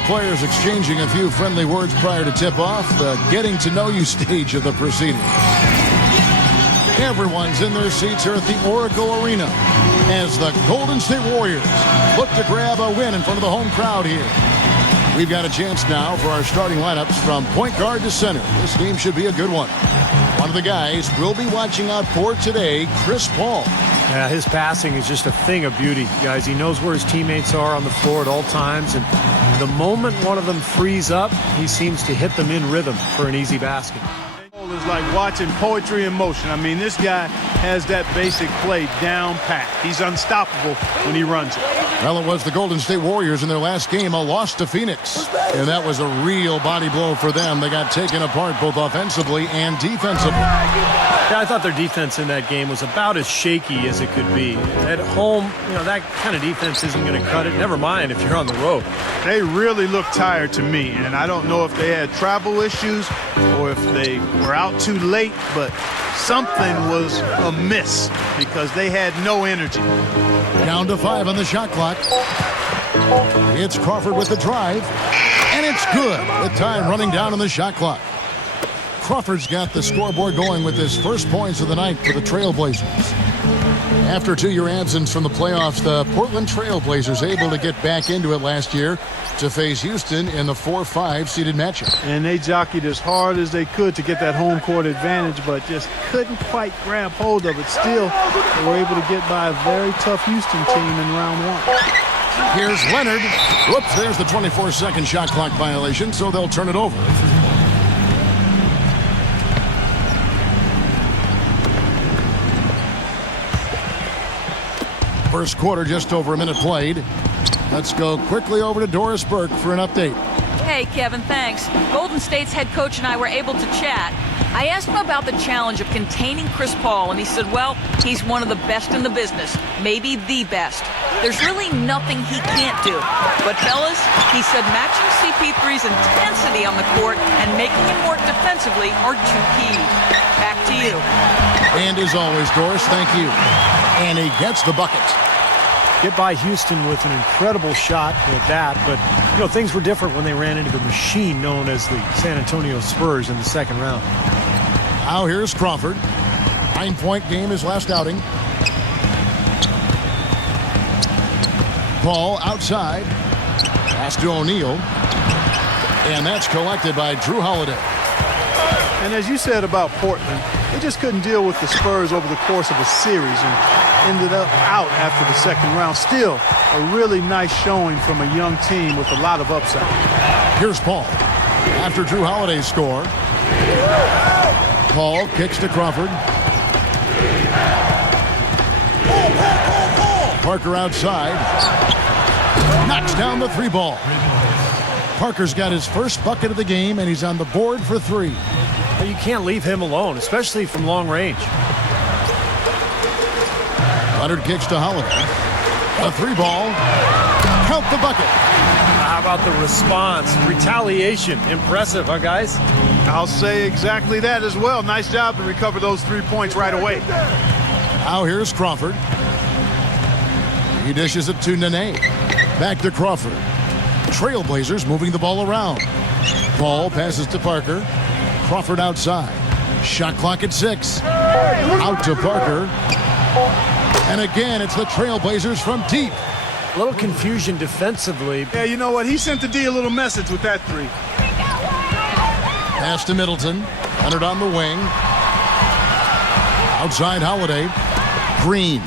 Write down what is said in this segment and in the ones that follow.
the players exchanging a few friendly words prior to tip-off, the getting-to-know-you stage of the proceeding. Everyone's in their seats here at the Oracle Arena as the Golden State Warriors look to grab a win in front of the home crowd here. We've got a chance now for our starting lineups from point guard to center. This game should be a good one. One of the guys we'll be watching out for today, Chris Paul. Yeah, his passing is just a thing of beauty, guys. He knows where his teammates are on the floor at all times, and the moment one of them frees up, he seems to hit them in rhythm for an easy basket. It's like watching poetry in motion. I mean, this guy has that basic play down pat. He's unstoppable when he runs it. Well, it was the Golden State Warriors in their last game, a loss to Phoenix. And that was a real body blow for them. They got taken apart both offensively and defensively. Yeah, I thought their defense in that game was about as shaky as it could be. At home, you know, that kind of defense isn't going to cut it. Never mind if you're on the road. They really look tired to me, and I don't know if they had travel issues or if they were out too late, but something was amiss because they had no energy. Down to 5 on the shot clock. It's Crawford with the drive, and it's good with time running down on the shot clock. Crawford's got the scoreboard going with his first points of the night for the Trailblazers. After a 2-year absence from the playoffs, the Portland Trailblazers able to get back into it last year to face Houston in the 4-5 seeded matchup. And they jockeyed as hard as they could to get that home court advantage, but just couldn't quite grab hold of it. Still, they were able to get by a very tough Houston team in round 1. Here's Leonard. Whoops, there's the 24-second shot clock violation, so they'll turn it over. First quarter, just over a minute played. Let's go quickly over to Doris Burke for an update. Hey, Kevin, thanks. Golden State's head coach and I were able to chat. I asked him about the challenge of containing Chris Paul, and he said, well, he's one of the best in the business, maybe the best. There's really nothing he can't do. But, fellas, he said matching CP3's intensity on the court and making him work defensively are two keys. Back to you. And as always, Doris, thank you. And he gets the bucket. Get by Houston with an incredible shot with that, but you know, things were different when they ran into the machine known as the San Antonio Spurs in the second round. Now here's Crawford. 9-point game his last outing. Paul outside. Pass to O'Neal. And that's collected by Drew Holiday. And as you said about Portland, they just couldn't deal with the Spurs over the course of a series and ended up out after the second round. Still, a really nice showing from a young team with a lot of upside. Here's Paul. After Drew Holiday's score, Paul kicks to Crawford. Parker outside. Knocks down the 3-ball. Parker's got his first bucket of the game, and he's on the board for 3. Well, you can't leave him alone, especially from long range. Leonard kicks to Holiday. A 3-ball. Count the bucket. How about the response? Retaliation. Impressive, huh, guys? I'll say exactly that as well. Nice job to recover those 3 points right away. Now here's Crawford. He dishes it to Nene. Back to Crawford. Trailblazers moving the ball around. Ball passes to Parker. Crawford outside. Shot clock at 6. Out to Parker. And again, it's the Trailblazers from deep. A little confusion defensively. Yeah, you know what? He sent the D a little message with that 3. Pass to Middleton. Leonard on the wing. Outside Holiday. Green.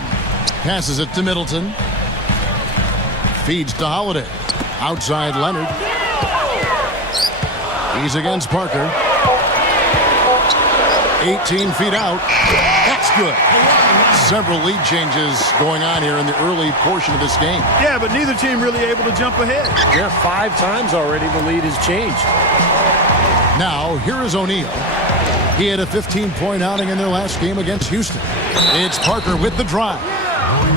Passes it to Middleton. Feeds to Holiday. Outside Leonard. He's against Parker. 18 feet out. That's good. Several lead changes going on here in the early portion of this game. Yeah, but neither team really able to jump ahead. Yeah, 5 times already the lead has changed. Now, here is O'Neal. He had a 15-point outing in their last game against Houston. It's Parker with the drive.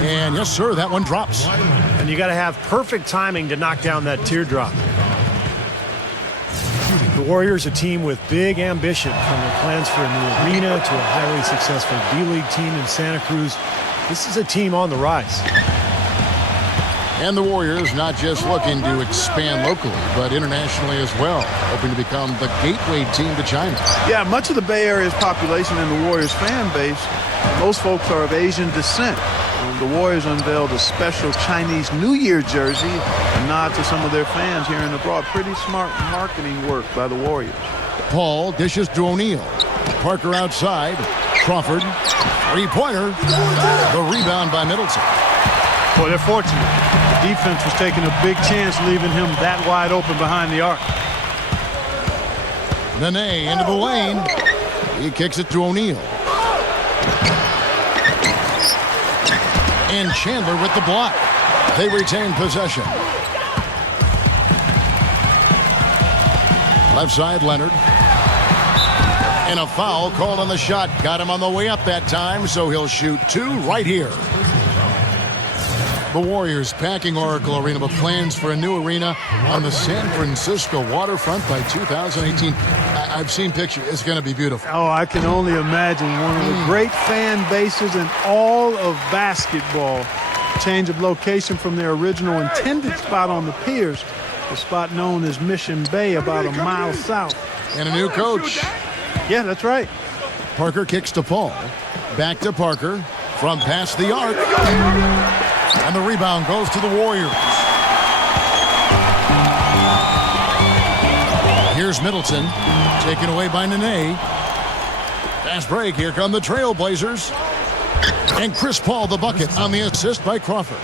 And yes, sir, that one drops. And you got to have perfect timing to knock down that teardrop. The Warriors, a team with big ambition, from their plans for a new arena to a highly successful D-League team in Santa Cruz. This is a team on the rise. And the Warriors not just looking to expand locally, but internationally as well, hoping to become the gateway team to China. Yeah, much of the Bay Area's population and the Warriors fan base, most folks are of Asian descent. The Warriors unveiled a special Chinese New Year jersey, a nod to some of their fans here and abroad. Pretty smart marketing work by the Warriors. Paul dishes to O'Neal. Parker outside. Crawford, three-pointer. The rebound by Middleton. Boy, they're fortunate. The defense was taking a big chance leaving him that wide open behind the arc. Nene into the lane. He kicks it to O'Neal. And Chandler with the block. They retain possession. Left side, Leonard. And a foul called on the shot. Got him on the way up that time, so he'll shoot two right here. The Warriors packing Oracle Arena with plans for a new arena on the San Francisco waterfront by 2018. I've seen pictures. It's going to be beautiful. Oh, I can only imagine. One of the great fan bases in all of basketball. Change of location from their original intended spot on the piers, the spot known as Mission Bay, about a mile south. And a new coach. Yeah, that's right. Parker kicks to Paul. Back to Parker from past the arc. And the rebound goes to the Warriors. Here's Middleton, taken away by Nene. Fast break, here come the Trailblazers. And Chris Paul the bucket on the assist by Crawford.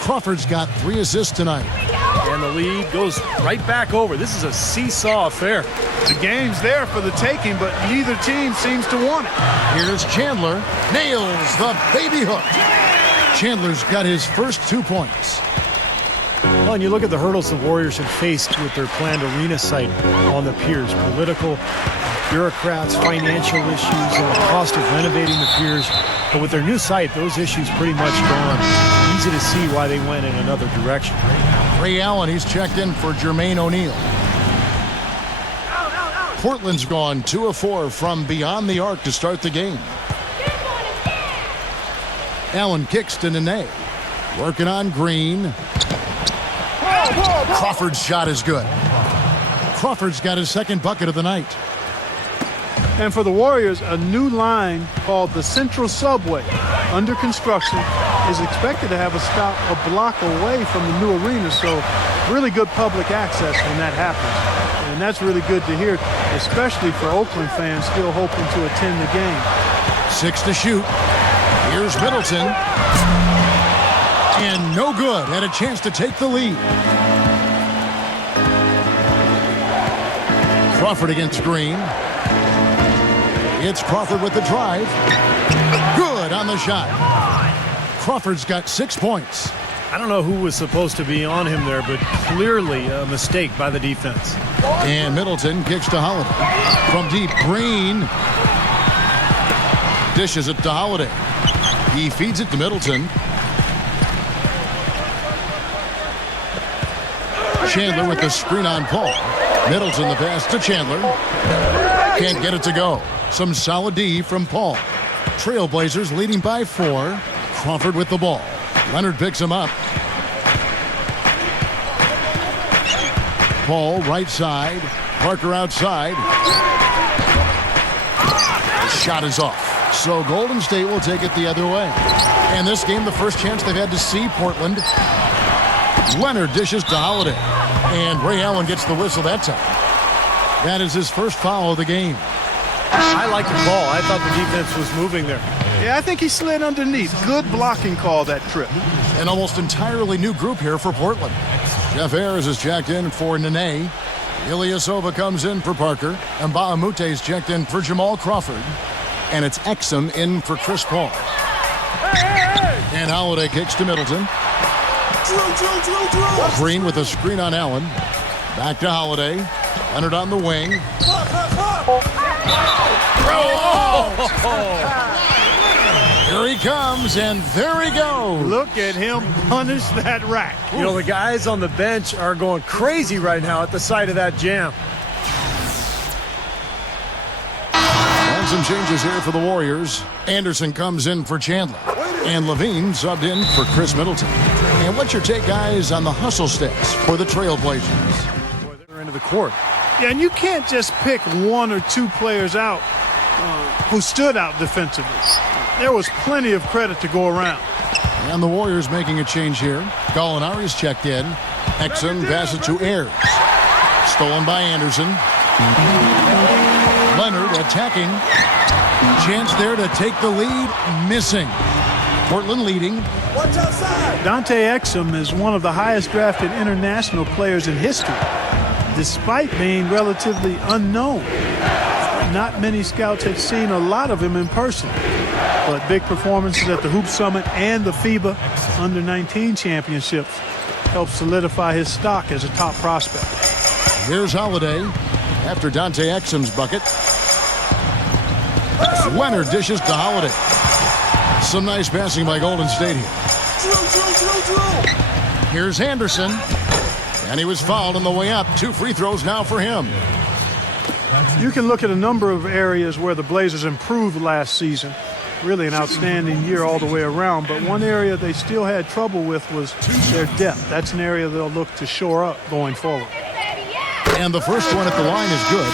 Crawford's got 3 assists tonight. And the lead goes right back over. This is a seesaw affair. The game's there for the taking, but neither team seems to want it. Here's Chandler, nails the baby hook. Chandler's got his first 2 points. Well, and you look at the hurdles the Warriors have faced with their planned arena site on the piers. Political, bureaucrats, financial issues, and the cost of renovating the piers. But with their new site, those issues pretty much gone. Easy to see why they went in another direction. Ray Allen, he's checked in for Jermaine O'Neal. Portland's gone 2 of 4 from beyond the arc to start the game. Allen kicks to Nene. Working on Green. Crawford's shot is good. Crawford's got his second bucket of the night. And for the Warriors, a new line called the Central Subway, under construction, is expected to have a stop a block away from the new arena. So really good public access when that happens. And that's really good to hear, especially for Oakland fans still hoping to attend the game. 6 to shoot. Here's Middleton. And no good. Had a chance to take the lead. Crawford against Green. It's Crawford with the drive. Good on the shot. Crawford's got 6 points. I don't know who was supposed to be on him there, but clearly a mistake by the defense. And Middleton kicks to Holiday. From deep, Green dishes it to Holiday. He feeds it to Middleton. Chandler with the screen on Paul. Middleton the pass to Chandler. Can't get it to go. Some solid D from Paul. Trailblazers leading by 4. Crawford with the ball. Leonard picks him up. Paul right side. Parker outside. Shot is off. So Golden State will take it the other way. And this game, the first chance they've had to see Portland. Leonard dishes to Holiday. And Ray Allen gets the whistle that time. That is his first foul of the game. I like the call. I thought the defense was moving there. Yeah, I think he slid underneath. Good blocking call that trip. An almost entirely new group here for Portland. Jeff Ayers is checked in for Nene. Ilyasova comes in for Parker. And Mbaamute's checked in for Jamal Crawford. And it's Exum in for Chris Paul. And Holiday kicks to Middleton. Green with a screen on Allen. Back to Holiday. Leonard on the wing. Here he comes, and there he goes. Look at him punish that rack. You know, the guys on the bench are going crazy right now at the sight of that jam. And some changes here for the Warriors. Anderson comes in for Chandler. And Levine subbed in for Chris Middleton. And what's your take, guys, on the hustle stats for the Trailblazers? They're into the court. Yeah, and you can't just pick one or two players out who stood out defensively. There was plenty of credit to go around. And the Warriors making a change here. Gallinari's checked in. Exum passes to Ayers. Stolen by Anderson. Leonard attacking. Chance there to take the lead. Missing. Portland leading. Watch outside. Dante Exum is one of the highest drafted international players in history, despite being relatively unknown. Not many scouts had seen a lot of him in person, but big performances at the Hoop Summit and the FIBA Under-19 Championships helped solidify his stock as a top prospect. Here's Holiday after Dante Exum's bucket. Leonard dishes to Holiday. Some nice passing by Golden State here. Here's Anderson. And he was fouled on the way up. 2 free throws now for him. You can look at a number of areas where the Blazers improved last season. Really an outstanding year all the way around. But one area they still had trouble with was their depth. That's an area they'll look to shore up going forward. And the first one at the line is good.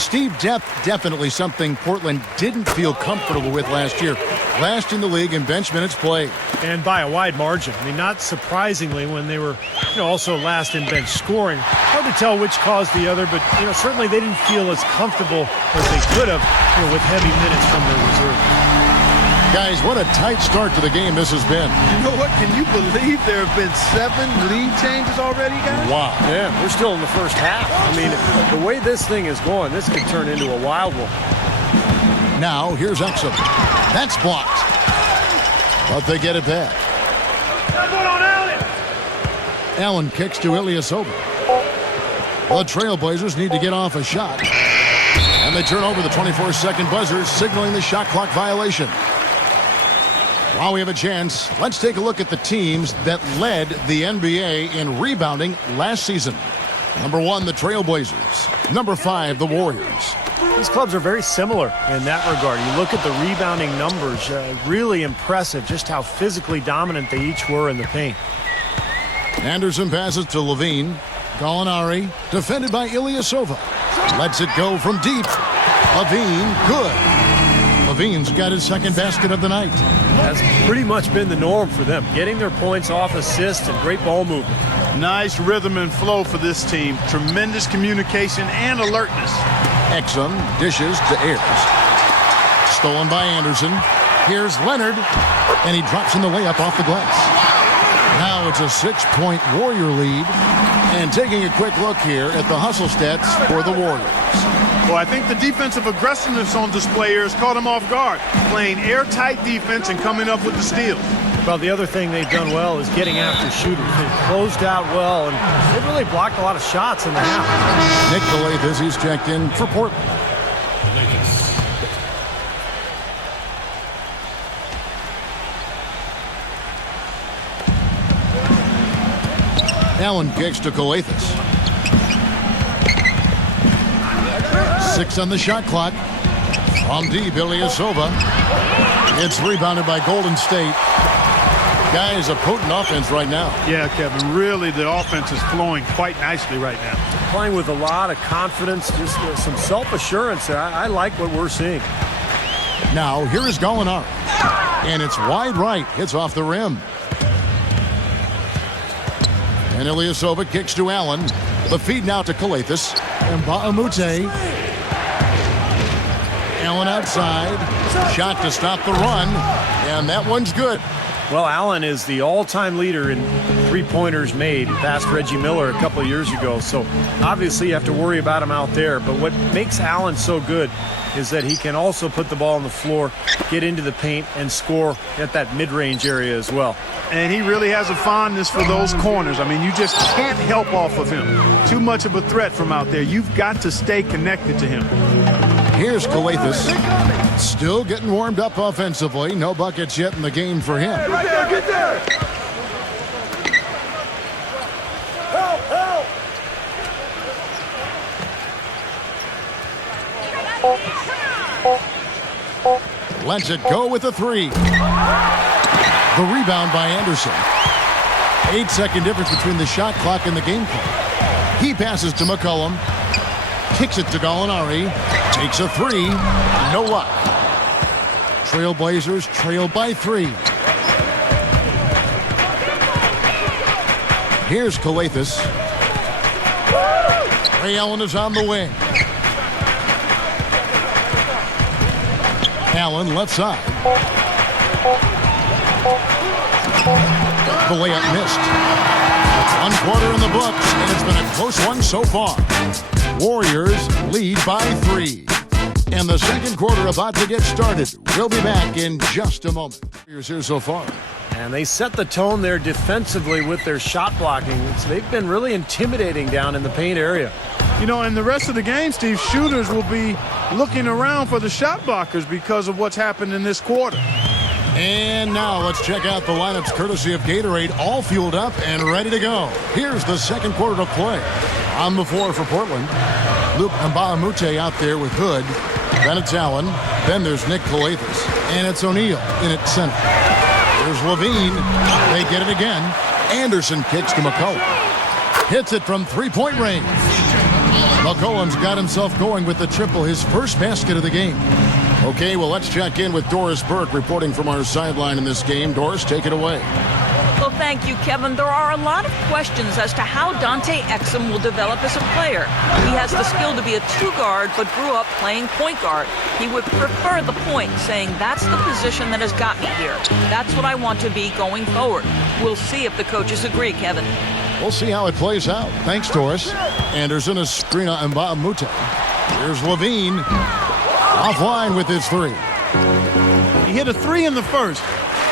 Steve, depth definitely something Portland didn't feel comfortable with last year. Last in the league in bench minutes played. And by a wide margin. I mean, not surprisingly when they were, also last in bench scoring. Hard to tell which caused the other, but, certainly they didn't feel as comfortable as they could have, with heavy minutes from their reserve. Guys, what a tight start to the game this has been. You know what? Can you believe there have been 7 lead changes already, guys? Wow. Yeah, we're still in the first half. I mean, the way this thing is going, this could turn into a wild one. Now, here's Exum. That's blocked. But they get it back. Allen kicks to Ilyasova. The Trailblazers need to get off a shot. And they turn over the 24-second buzzer, signaling the shot clock violation. While we have a chance, let's take a look at the teams that led the NBA in rebounding last season. Number 1, the Trailblazers. Number 5, the Warriors. These clubs are very similar in that regard. You look at the rebounding numbers, really impressive just how physically dominant they each were in the paint. Anderson passes to Levine. Gallinari, defended by Ilyasova. Lets it go from deep. Levine, good. Levine's got his second basket of the night. That's pretty much been the norm for them, getting their points off assists and great ball movement. Nice rhythm and flow for this team. Tremendous communication and alertness. Exum dishes to Ayers. Stolen by Anderson. Here's Leonard, and he drops in the layup off the glass. Now it's a 6-point Warrior lead. And taking a quick look here at the hustle stats for the Warriors. Well, I think the defensive aggressiveness on display here has caught them off guard. Playing airtight defense and coming up with the steals. Well, the other thing they've done well is getting after shooters. They've closed out well, and they've really blocked a lot of shots in the half. Nick Galathis, he's checked in for Portland. Allen kicks to Galathis. 6 on the shot clock. From deep, Ilyasova. It's rebounded by Golden State. Guys, a potent offense right now. Yeah, Kevin, really the offense is flowing quite nicely right now. Playing with a lot of confidence, just some self-assurance. I like what we're seeing. Now, here is Gallinari. And it's wide right. Hits off the rim. And Ilyasova kicks to Allen. The feed now to Galathis. And Baamute. Allen outside. Shot to stop the run. And that one's good. Well, Allen is the all-time leader in three-pointers made. He passed Reggie Miller a couple of years ago. So obviously you have to worry about him out there. But what makes Allen so good is that he can also put the ball on the floor, get into the paint, and score at that mid-range area as well. And he really has a fondness for those corners. I mean, you just can't help off of him. Too much of a threat from out there. You've got to stay connected to him. Here's Galathis. Still getting warmed up offensively. No buckets yet in the game for him. Right there, get there! Help, help! lets it go with a three. The rebound by Anderson. 8-second difference between the shot clock and the game clock. He passes to McCollum. Kicks it to Gallinari. Takes a three. No luck. Trailblazers trail by 3. Here's Calathes. Ray Allen is on the wing. Allen left side. The layup missed. 1 quarter in the books, and it's been a close one so far. Warriors lead by 3. And the second quarter about to get started. We'll be back in just a moment. Warriors here so far. And they set the tone there defensively with their shot blocking. They've been really intimidating down in the paint area. You know, in the rest of the game, Steve, shooters will be looking around for the shot blockers because of what's happened in this quarter. And now let's check out the lineups courtesy of Gatorade, all fueled up and ready to go. Here's the second quarter to play. On the floor for Portland, Luke Mbamute out there with Hood. Then it's Allen. Then there's Nick Calathes. And it's O'Neal in at center. There's Levine. They get it again. Anderson kicks to McCollum. Hits it from three-point range. McCollum's got himself going with the triple, his first basket of the game. Okay, well, let's check in with Doris Burke reporting from our sideline in this game. Doris, take it away. Well, thank you, Kevin. There are a lot of questions as to how Dante Exum will develop as a player. He has the skill to be a two-guard, but grew up playing point guard. He would prefer the point, saying that's the position that has got me here. That's what I want to be going forward. We'll see if the coaches agree, Kevin. We'll see how it plays out. Thanks, Doris. Anderson is screen on Mbamute. Here's Levine. Offline with his three. He hit a three in the first,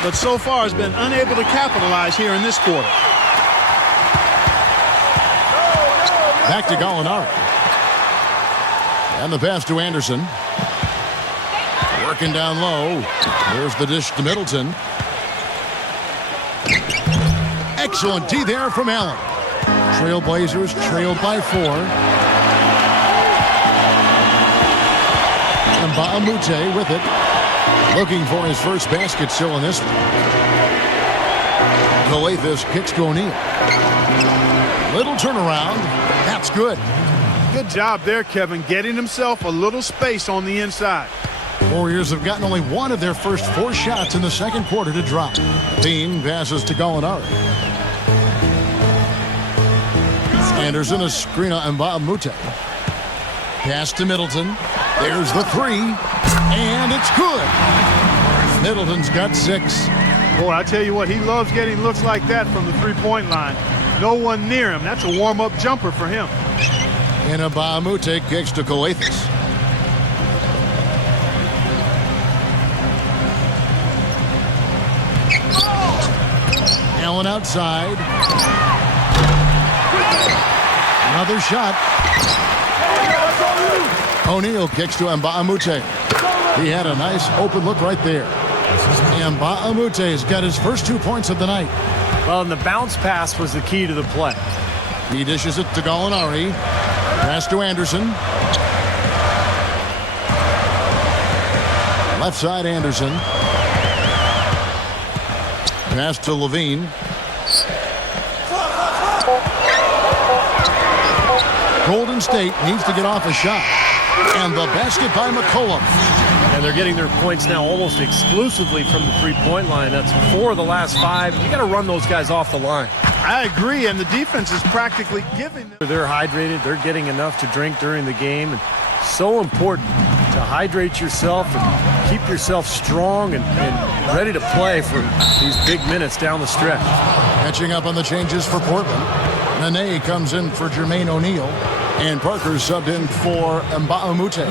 but so far has been unable to capitalize here in this quarter. Back to Gallinari. And the pass to Anderson. Working down low. There's the dish to Middleton. Excellent D there from Allen. Trailblazers trailed by 4. And Mbamute with it. Looking for his first basket still in this one. Calathes kicks to O'Neal. Little turnaround. That's good. Good job there, Kevin, getting himself a little space on the inside. Warriors have gotten only one of their first 4 shots in the second quarter to drop. Team passes to Gallinari. Anderson, a screen on Mbamute. Pass to Middleton. There's the three. And it's good. Middleton's got 6. Boy, I tell you what, he loves getting looks like that from the three-point line. No one near him. That's a warm-up jumper for him. And Mbamute kicks to Calathes. Allen outside. Another shot. O'Neal kicks to Mbamute. He had a nice open look right there. Mbamute's got his first 2 points of the night. Well, and the bounce pass was the key to the play. He dishes it to Gallinari. Pass to Anderson. Left side Anderson. Pass to Levine. Golden State needs to get off a shot. And the basket by McCollum. And they're getting their points now almost exclusively from the three-point line. That's 4 of the last 5. You got to run those guys off the line. I agree, and the defense is practically giving them. They're hydrated. They're getting enough to drink during the game. And so important to hydrate yourself and keep yourself strong and ready to play for these big minutes down the stretch. Catching up on the changes for Portland. Nene comes in for Jermaine O'Neal. And Parker subbed in for Mbamute.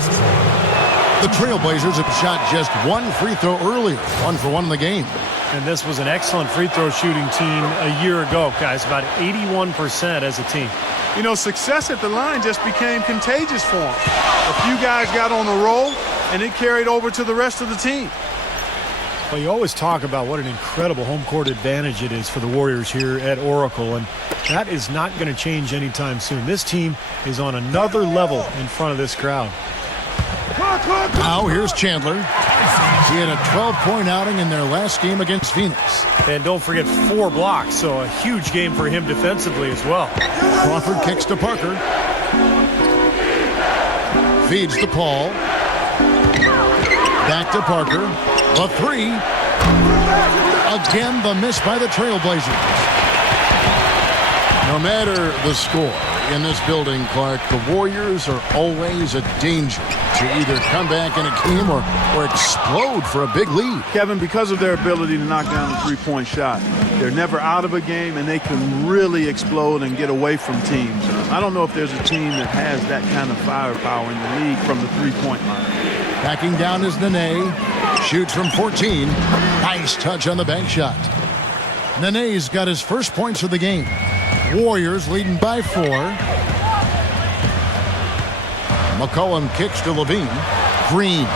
The Trailblazers have shot just 1 free throw earlier. 1 for 1 in the game. And this was an excellent free throw shooting team a year ago, guys. About 81% as a team. You know, success at the line just became contagious for them. A few guys got on a roll, and it carried over to the rest of the team. Well, you always talk about what an incredible home court advantage it is for the Warriors here at Oracle, and that is not going to change anytime soon. This team is on another level in front of this crowd. Now here's Chandler. He had a 12-point outing in their last game against Phoenix. And don't forget 4 blocks, so a huge game for him defensively as well. Crawford kicks to Parker. Feeds to Paul. Back to Parker. The 3. Again, the miss by the Trailblazers. No matter the score in this building, Clark, the Warriors are always a danger to either come back in a game or explode for a big lead. Kevin, because of their ability to knock down the three-point shot, they're never out of a game, and they can really explode and get away from teams. I don't know if there's a team that has that kind of firepower in the league from the three-point line. Backing down is Nene. Shoots from 14. Nice touch on the bank shot. Nene's got his first points of the game. Warriors leading by 4. McCollum kicks to Levine. Green.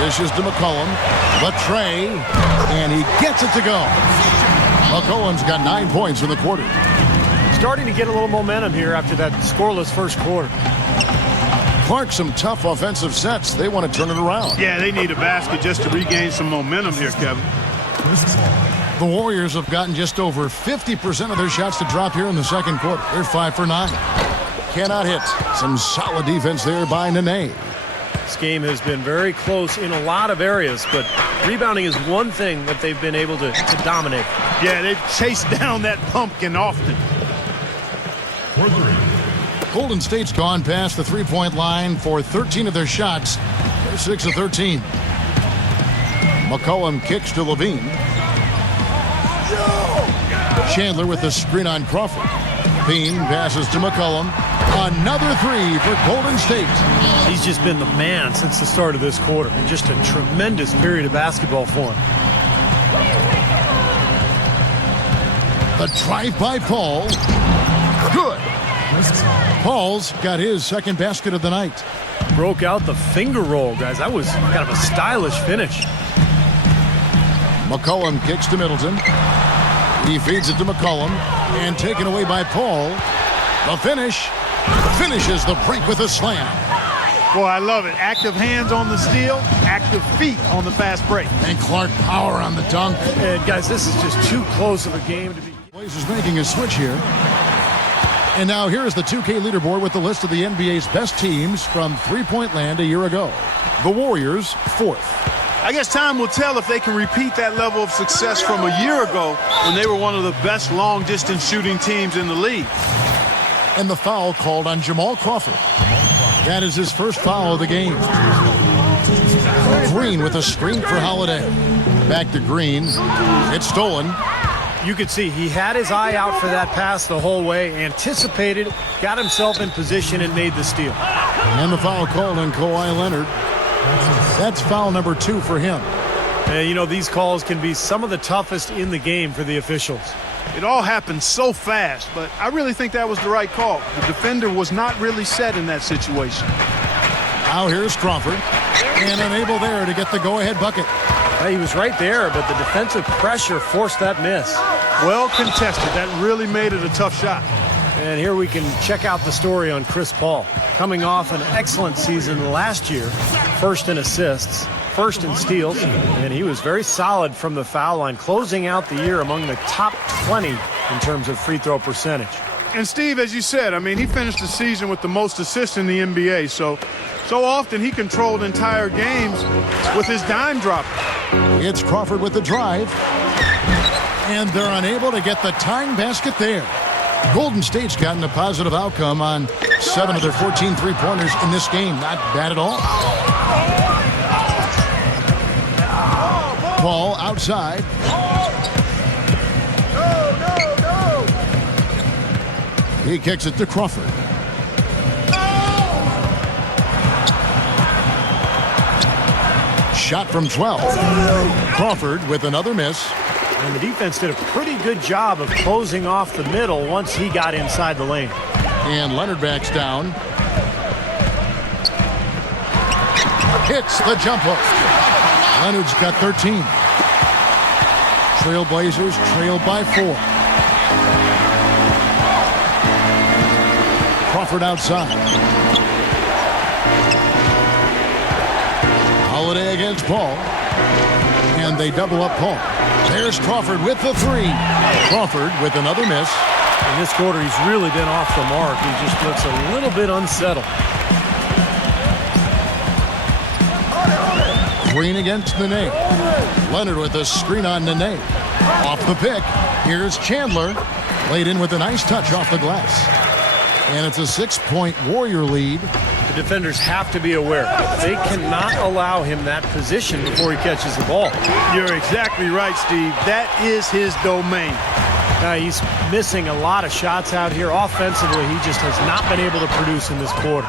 Dishes to McCollum. Latre. And he gets it to go. McCollum's got 9 points in the quarter. Starting to get a little momentum here after that scoreless first quarter. Clark, some tough offensive sets. They want to turn it around. Yeah, they need a basket just to regain some momentum here, Kevin. The Warriors have gotten just over 50% of their shots to drop here in the second quarter. They're 5 for 9. Cannot hit. Some solid defense there by Nene. This game has been very close in a lot of areas, but rebounding is one thing that they've been able to dominate. Yeah, they've chased down that pumpkin often. Golden State's gone past the three-point line for 13 of their shots. They're 6 of 13. McCollum kicks to Levine. Chandler with the screen on Crawford. Bean passes to McCollum. Another 3 for Golden State. He's just been the man since the start of this quarter. Just a tremendous period of basketball for him. The drive by Paul. Good. Paul's got his second basket of the night. Broke out the finger roll, guys. That was kind of a stylish finish. McCollum kicks to Middleton. He feeds it to McCollum. And taken away by Paul. The finish. Finishes the break with a slam. Boy, I love it. Active hands on the steal, active feet on the fast break. And Clark power on the dunk. And guys, this is just too close of a game to be. Blazers making a switch here. And now here's the 2K leaderboard with the list of the NBA's best teams from three-point land a year ago. The Warriors, 4th. I guess time will tell if they can repeat that level of success from a year ago when they were one of the best long-distance shooting teams in the league. And the foul called on Jamal Crawford. That is his first foul of the game. Green with a screen for Holiday. Back to Green. It's stolen. You could see he had his eye out for that pass the whole way, anticipated, got himself in position, and made the steal. And the foul called on Kawhi Leonard. That's foul number 2 for him. And you know, these calls can be some of the toughest in the game for the officials. It all happened so fast, but I really think that was the right call. The defender was not really set in that situation. Now here's Crawford. And unable there to get the go-ahead bucket. He was right there, but the defensive pressure forced that miss. Well contested. That really made it a tough shot. And here we can check out the story on Chris Paul. Coming off an excellent season last year, first in assists, first in steals, and he was very solid from the foul line, closing out the year among the top 20 in terms of free throw percentage. And Steve, as you said, I mean, he finished the season with the most assists in the NBA, so often he controlled entire games with his dime drop. It's Crawford with the drive. And they're unable to get the tying basket there. Golden State's gotten a positive outcome on 7 of their 14 three-pointers in this game. Not bad at all. Ball outside. He kicks it to Crawford. Shot from 12. Crawford with another miss. And the defense did a pretty good job of closing off the middle once he got inside the lane. And Leonard backs down. Hits the jump hook. Leonard's got 13. Trailblazers trail by 4. Crawford outside. Holiday against Paul. And they double up Paul. There's Crawford with the three. Crawford with another miss. In this quarter, he's really been off the mark. He just looks a little bit unsettled. Green against Nene. Leonard with a screen on Nene. Off the pick. Here's Chandler. Laid in with a nice touch off the glass. And it's a 6-point Warrior lead. The defenders have to be aware. They cannot allow him that position before he catches the ball. You're exactly right, Steve. That is his domain. Now, he's missing a lot of shots out here. Offensively, he just has not been able to produce in this quarter.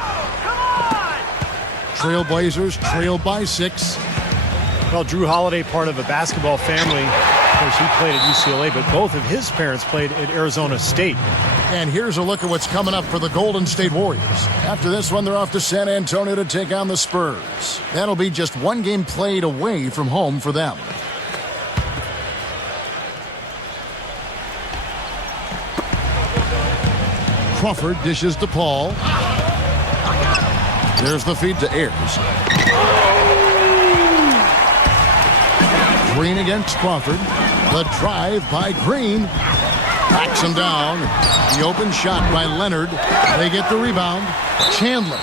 Trailblazers trailed by 6. Well, Drew Holiday, part of a basketball family. Of course, he played at UCLA, but both of his parents played at Arizona State. And here's a look at what's coming up for the Golden State Warriors. After this one, they're off to San Antonio to take on the Spurs. That'll be just one game played away from home for them. Crawford dishes to Paul. There's the feed to Ayers. Green against Crawford. The drive by Green. Backs him down. The open shot by Leonard. They get the rebound. Chandler.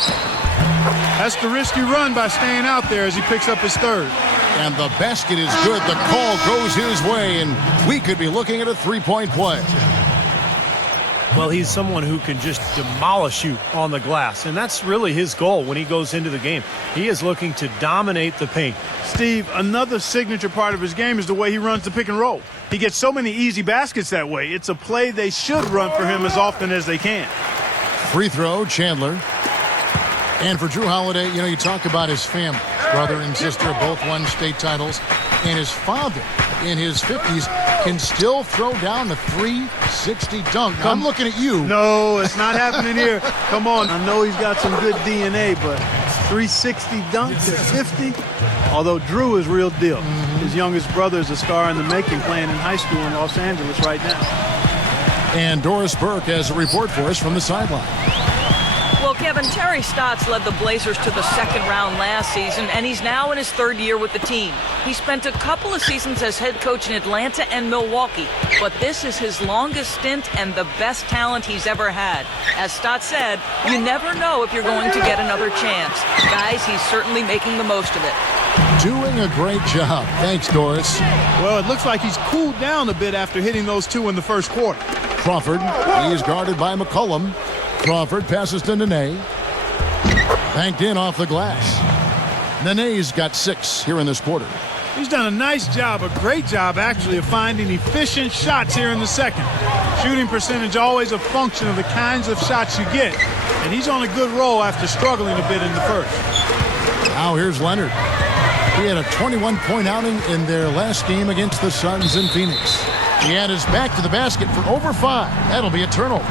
That's the risky run by staying out there as he picks up his third. And the basket is good. The call goes his way, and we could be looking at a three-point play. Well, he's someone who can just demolish you on the glass, and that's really his goal when he goes into the game. He is looking to dominate the paint. Steve, another signature part of his game is the way he runs the pick and roll. He gets so many easy baskets that way. It's a play they should run for him as often as they can. Free throw, Chandler. And for Drew Holiday, you know, you talk about his family. Brother and sister both won state titles. And his father, in his 50s, can still throw down a 360 dunk. I'm looking at you. No, it's not happening here. Come on. I know he's got some good DNA, but 360 dunk at 50? Although Drew is real deal. His youngest brother is a star in the making, playing in high school in Los Angeles right now. And Doris Burke has a report for us from the sideline. Well, Kevin, Terry Stotts led the Blazers to the second round last season, and he's now in his third year with the team. He spent a couple of seasons as head coach in Atlanta and Milwaukee, but this is his longest stint and the best talent he's ever had. As Stotts said, you never know if you're going to get another chance. Guys, he's certainly making the most of it. Doing a great job. Thanks, Doris. Well, it looks like he's cooled down a bit after hitting those two in the first quarter. Crawford, he is guarded by McCollum. Crawford passes to Nene. Banked in off the glass. Nene's got 6 here in this quarter. He's done a nice job, a great job actually, of finding efficient shots here in the second. Shooting percentage always a function of the kinds of shots you get. And he's on a good roll after struggling a bit in the first. Now here's Leonard. He had a 21-point outing in their last game against the Suns in Phoenix. He had his back to the basket for over 5. That'll be a turnover.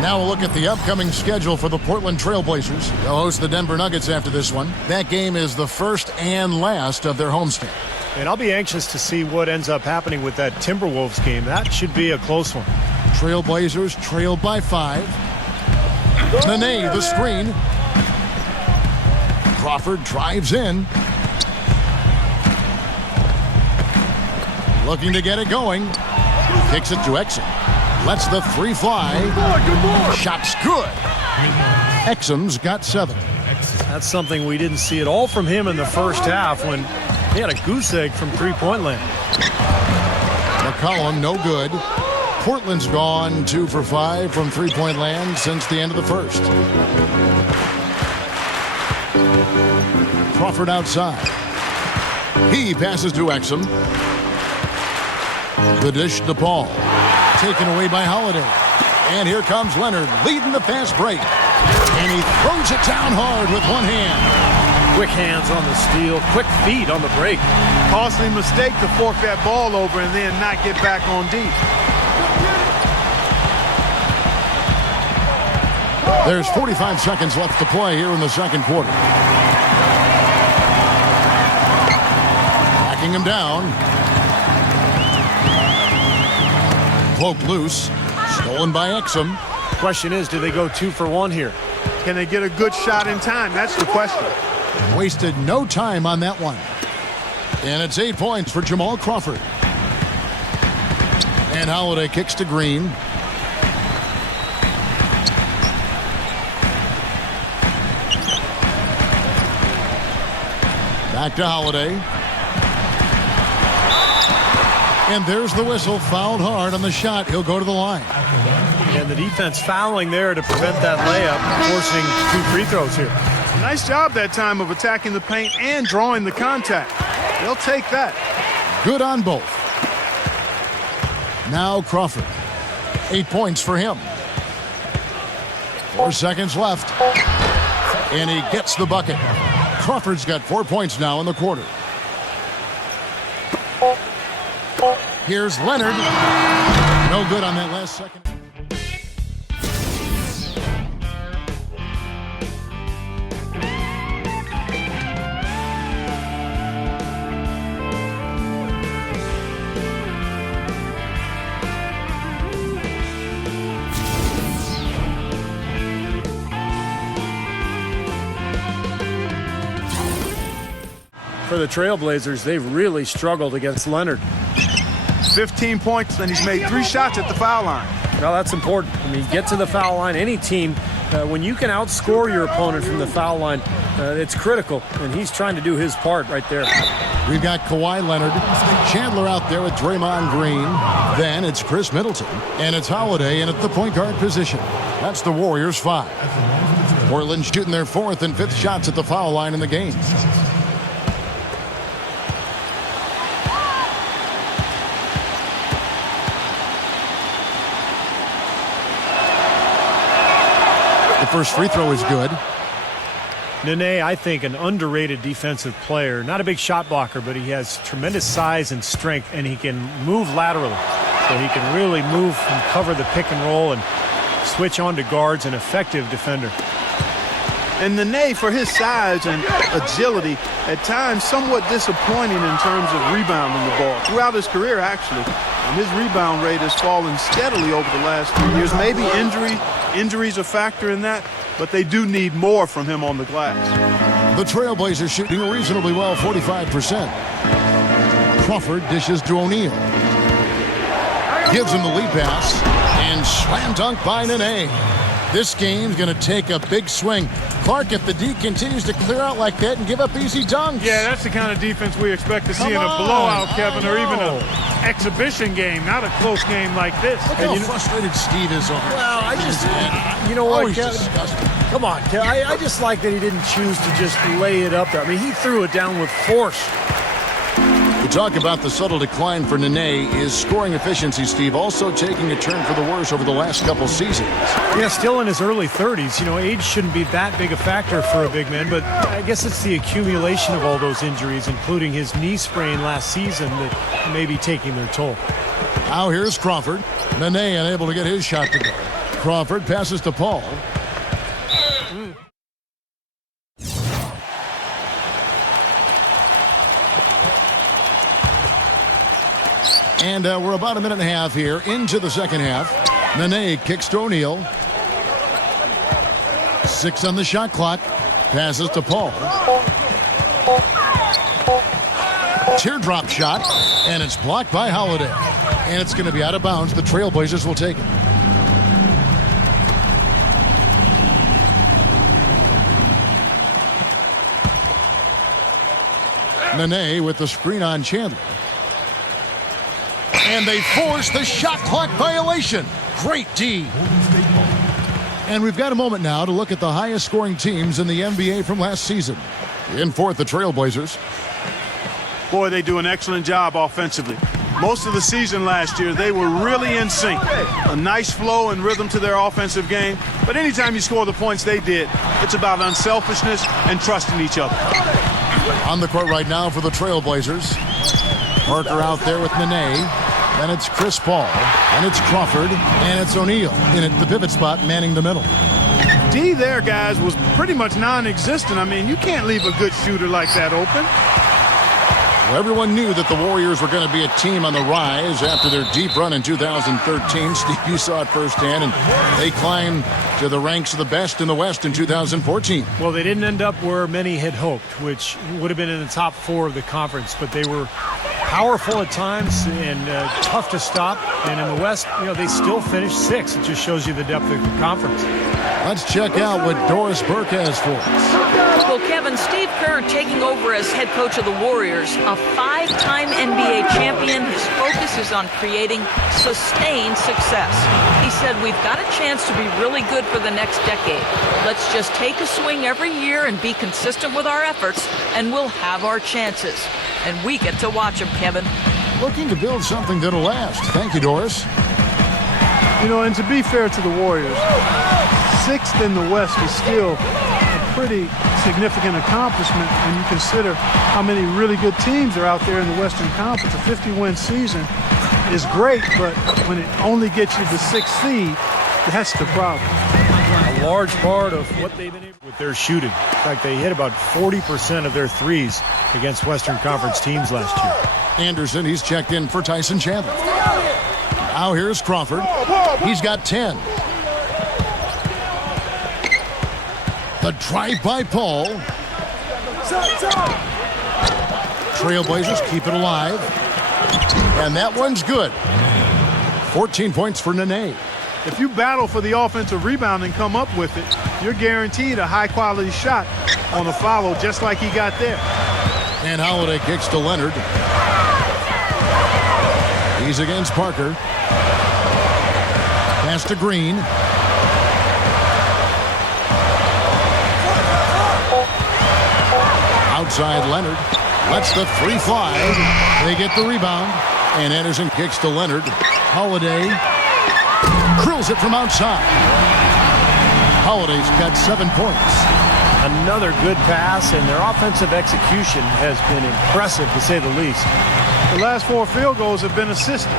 Now we'll look at the upcoming schedule for the Portland Trailblazers. They'll host the Denver Nuggets after this one. That game is the first and last of their homestand. And I'll be anxious to see what ends up happening with that Timberwolves game. That should be a close one. Trailblazers trailed by 5. Nene, the screen. Crawford drives in. Looking to get it going. Kicks it to Exum. Lets the 3 fly. Shot's good. Exum's got 7. That's something we didn't see at all from him in the first half when he had a goose egg from three-point land. McCollum, no good. Portland's gone 2 for 5 from three-point land since the end of the first. Crawford outside. He passes to Exum. The dish to Paul. Taken away by Holiday. And here comes Leonard leading the fast break. And he throws it down hard with one hand. Quick hands on the steal, quick feet on the break. Costly mistake to fork that ball over and then not get back on deep. There's 45 seconds left to play here in the second quarter. Backing him down. Poked loose. Stolen by Exum. Question is, do they go 2 for 1 here? Can they get a good shot in time? That's the question. Wasted no time on that one. And it's 8 points for Jamal Crawford. And Holiday kicks to Green. Back to Holiday. And there's the whistle. Fouled hard on the shot. He'll go to the line. And the defense fouling there to prevent that layup, forcing 2 free throws here. Nice job that time of attacking the paint and drawing the contact. They'll take that. Good on both. Now Crawford. 8 points for him. 4 seconds left. And he gets the bucket. Crawford's got 4 points now in the quarter. Here's Leonard. No good on that last second. For the Trailblazers, they've really struggled against Leonard. 15 points, and he's made 3 shots at the foul line. Well, that's important. I mean, get to the foul line. Any team, when you can outscore your opponent from the foul line, it's critical, and he's trying to do his part right there. We've got Kawhi Leonard, Chandler out there with Draymond Green. Then it's Chris Middleton, and it's Holiday in at the point guard position. That's the Warriors' 5. Portland shooting their 4th and 5th shots at the foul line in the game. The first free throw is good. Nene, I think, an underrated defensive player. Not a big shot blocker, but he has tremendous size and strength, and he can move laterally. So he can really move and cover the pick and roll and switch on to guards, an effective defender. And Nene, for his size and agility, at times somewhat disappointing in terms of rebounding the ball. Throughout his career, actually. And his rebound rate has fallen steadily over the last 3 years. Maybe injuries a factor in that, but they do need more from him on the glass. The Trailblazers shooting reasonably well, 45%. Crawford dishes to O'Neal. Gives him the lead pass, and slam dunk by Nene. This game's going to take a big swing. Clark, if the D continues to clear out like that and give up easy dunks. Yeah, that's the kind of defense we expect to see in a blowout, Kevin, or even an exhibition game, not a close game like this. Look how frustrated Steve is over it. Well, I just, you know what, he's Kevin? disgusting. Come on, Kevin. I just like that he didn't choose to just lay it up there. I mean, he threw it down with force. We talk about the subtle decline for Nene. His scoring efficiency, Steve, also taking a turn for the worse over the last couple seasons. Yeah, still in his early 30s. You know, age shouldn't be that big a factor for a big man, but I guess it's the accumulation of all those injuries, including his knee sprain last season, that may be taking their toll. Now here's Crawford. Nene unable to get his shot to go. Crawford passes to Paul. And we're about a minute and a half here into the second half. Nene kicks to O'Neal. 6 on the shot clock. Passes to Paul. Teardrop shot, and it's blocked by Holiday. And it's going to be out of bounds. The Trailblazers will take it. Nene with the screen on Chandler. And they force the shot clock violation. Great D. And we've got a moment now to look at the highest scoring teams in the NBA from last season. In fourth, the Trailblazers. Boy, they do an excellent job offensively. Most of the season last year, they were really in sync. A nice flow and rhythm to their offensive game. But anytime you score the points they did, it's about unselfishness and trusting each other. On the court right now for the Trailblazers. Parker out there with Nene. Then it's Chris Paul. And it's Crawford. And it's O'Neal in at the pivot spot, manning the middle. D there, guys, was pretty much non-existent. I mean, you can't leave a good shooter like that open. Everyone knew that the Warriors were going to be a team on the rise after their deep run in 2013. Steve, you saw it firsthand, and they climbed to the ranks of the best in the West in 2014. Well, they didn't end up where many had hoped, which would have been in the top 4 of the conference, but they were powerful at times and tough to stop. And in the West, they still finished 6th. It just shows you the depth of the conference. Let's check out what Doris Burke has for us. Well, Kevin, Steve Kerr taking over as head coach of the Warriors, a 5-time NBA champion. His focus is on creating sustained success. He said, we've got a chance to be really good for the next decade. Let's just take a swing every year and be consistent with our efforts, and we'll have our chances. And we get to watch him, Kevin. Looking to build something that'll last. Thank you, Doris. And to be fair to the Warriors, 6th in the West is still a pretty significant accomplishment when you consider how many really good teams are out there in the Western Conference. A 50-win season is great, but when it only gets you the 6th seed, that's the problem. A large part of what they've been able with their shooting. In fact, they hit about 40% of their threes against Western Conference teams last year. Anderson, he's checked in for Tyson Chandler. Now here's Crawford. He's got 10. The drive by Paul. Trailblazers keep it alive. And that one's good. 14 points for Nene. If you battle for the offensive rebound and come up with it, you're guaranteed a high-quality shot on a follow just like he got there. And Holiday kicks to Leonard. He's against Parker. Pass to Green. Outside Leonard. Lets the 3 fly. They get the rebound. And Anderson kicks to Leonard. Holiday drills it from outside. Holiday's got 7 points. Another good pass, and their offensive execution has been impressive, to say the least. The last 4 field goals have been assisted.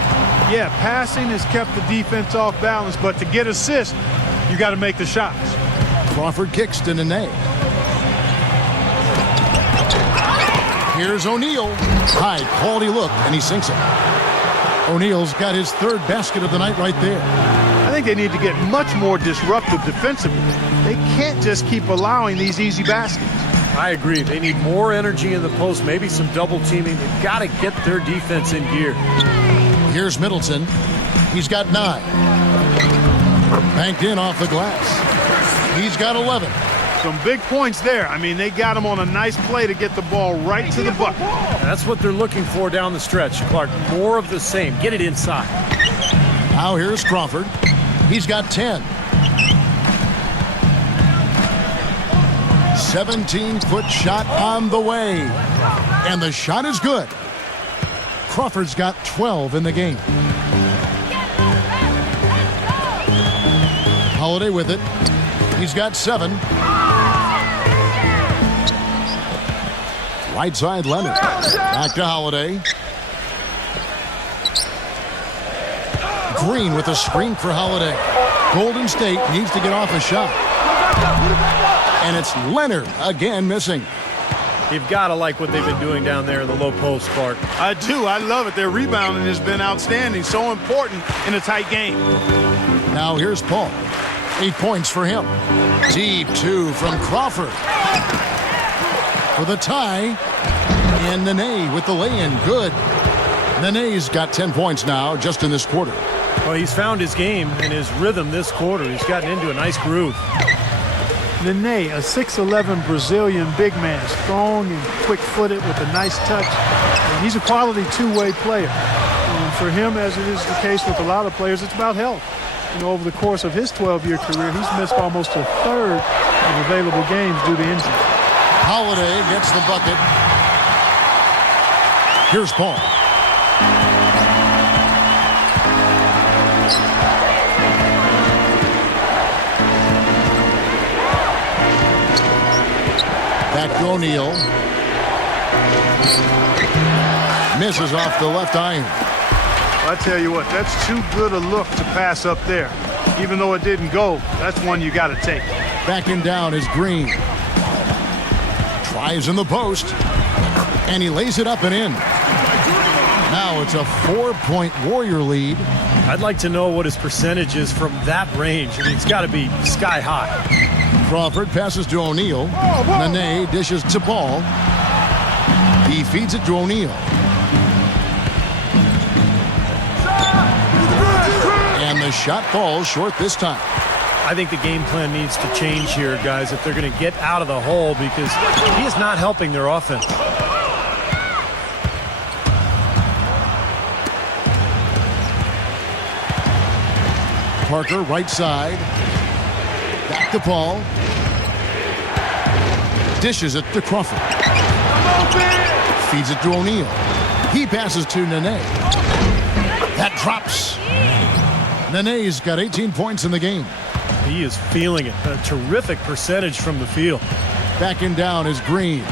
Yeah, passing has kept the defense off balance, but to get assists, you got to make the shots. Crawford kicks to Nene. Here's O'Neal. High quality look, and he sinks it. O'Neal's got his 3rd basket of the night right there. I think they need to get much more disruptive defensively. They can't just keep allowing these easy baskets. I agree. They need more energy in the post, maybe some double teaming. They've got to get their defense in gear. Here's Middleton. He's got 9. Banked in off the glass. He's got 11. Some big points there. I mean, they got him on a nice play to get the ball right to the bucket. That's what they're looking for down the stretch, Clark. More of the same. Get it inside. Now here's Crawford. He's got 10. 17-foot shot on the way. And the shot is good. Crawford's got 12 in the game. Holiday with it. He's got 7. Right side Leonard. Back to Holiday. Green with a screen for Holiday. Golden State needs to get off a shot. And it's Leonard again missing. You've got to like what they've been doing down there in the low post, Clark. I do. I love it. Their rebounding has been outstanding. So important in a tight game. Now here's Paul. 8 points for him. Deep 2 from Crawford. For the tie. And Nene with the lay-in. Good. Nene's got 10 points now just in this quarter. Well, he's found his game and his rhythm this quarter. He's gotten into a nice groove. Nene, a 6'11" Brazilian big man, strong and quick-footed with a nice touch. And he's a quality two-way player. And for him, as it is the case with a lot of players, it's about health. Over the course of his 12-year career, he's missed almost a third of available games due to injury. Holiday gets the bucket. Here's Paul. Back to O'Neal. Misses off the left iron. I tell you what, that's too good a look to pass up there. Even though it didn't go, that's one you got to take. Backing down is Green. Tries in the post. And he lays it up and in. Now it's a 4-point Warrior lead. I'd like to know what his percentage is from that range. I mean, it's got to be sky high. Crawford passes to O'Neal. Nene dishes to Paul. He feeds it to O'Neal. And the shot falls short this time. I think the game plan needs to change here, guys, if they're going to get out of the hole, because he is not helping their offense. Parker, right side. Back to Paul. Dishes it to Crawford. Feeds it to O'Neal. He passes to Nene. That drops. Nene's got 18 points in the game. He is feeling it. A terrific percentage from the field. Backing down is Green.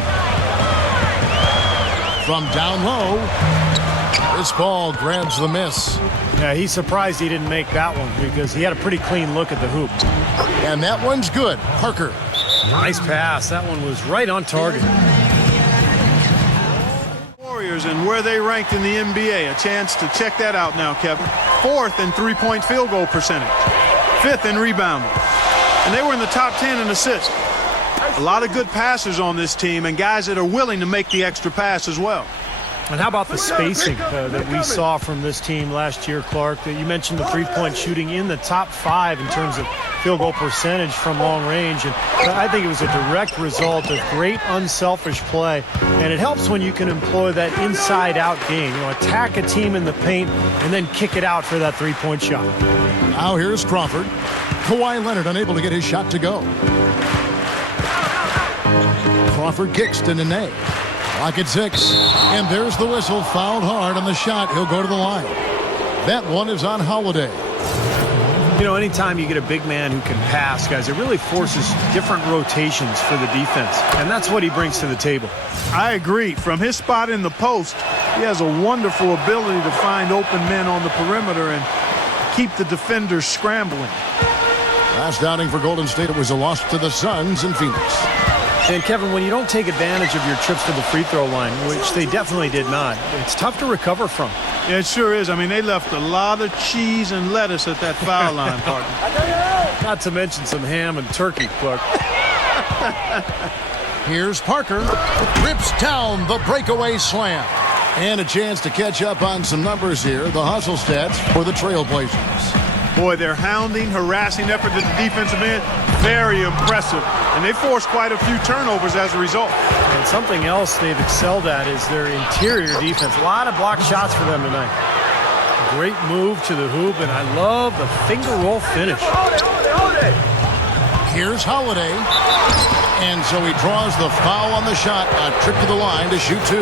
From down low, this ball grabs the miss. Yeah, he's surprised he didn't make that one because he had a pretty clean look at the hoop. And that one's good. Parker. Nice pass. That one was right on target. Warriors and where they ranked in the NBA. A chance to check that out now, Kevin. 4th in three-point field goal percentage. 5th in rebounding. And they were in the top 10 in assists. A lot of good passers on this team and guys that are willing to make the extra pass as well. And how about the spacing that we saw from this team last year, Clark? You mentioned the three-point shooting in the top 5 in terms of field goal percentage from long range. And I think it was a direct result of great unselfish play. And it helps when you can employ that inside-out game. You know, attack a team in the paint and then kick it out for that three-point shot. Now here's Crawford. Kawhi Leonard unable to get his shot to go. Crawford kicks to Nene. Clock at 6. And there's the whistle. Fouled hard on the shot. He'll go to the line. That one is on Holiday. You know, anytime you get a big man who can pass, guys, it really forces different rotations for the defense. And that's what he brings to the table. I agree. From his spot in the post, he has a wonderful ability to find open men on the perimeter and keep the defenders scrambling. Last outing for Golden State, it was a loss to the Suns in Phoenix. And, Kevin, when you don't take advantage of your trips to the free throw line, which they definitely did not, it's tough to recover from. Yeah, it sure is. I mean, they left a lot of cheese and lettuce at that foul line, partner. Not to mention some ham and turkey, Clark. Here's Parker. Rips down the breakaway slam. And a chance to catch up on some numbers here. The hustle stats for the Trailblazers. Boy, their hounding, harassing effort at the defensive end, very impressive. And they forced quite a few turnovers as a result. And something else they've excelled at is their interior defense. A lot of blocked shots for them tonight. Great move to the hoop, and I love the finger roll finish. Here's Holiday. And so he draws the foul on the shot. A trip to the line to shoot 2.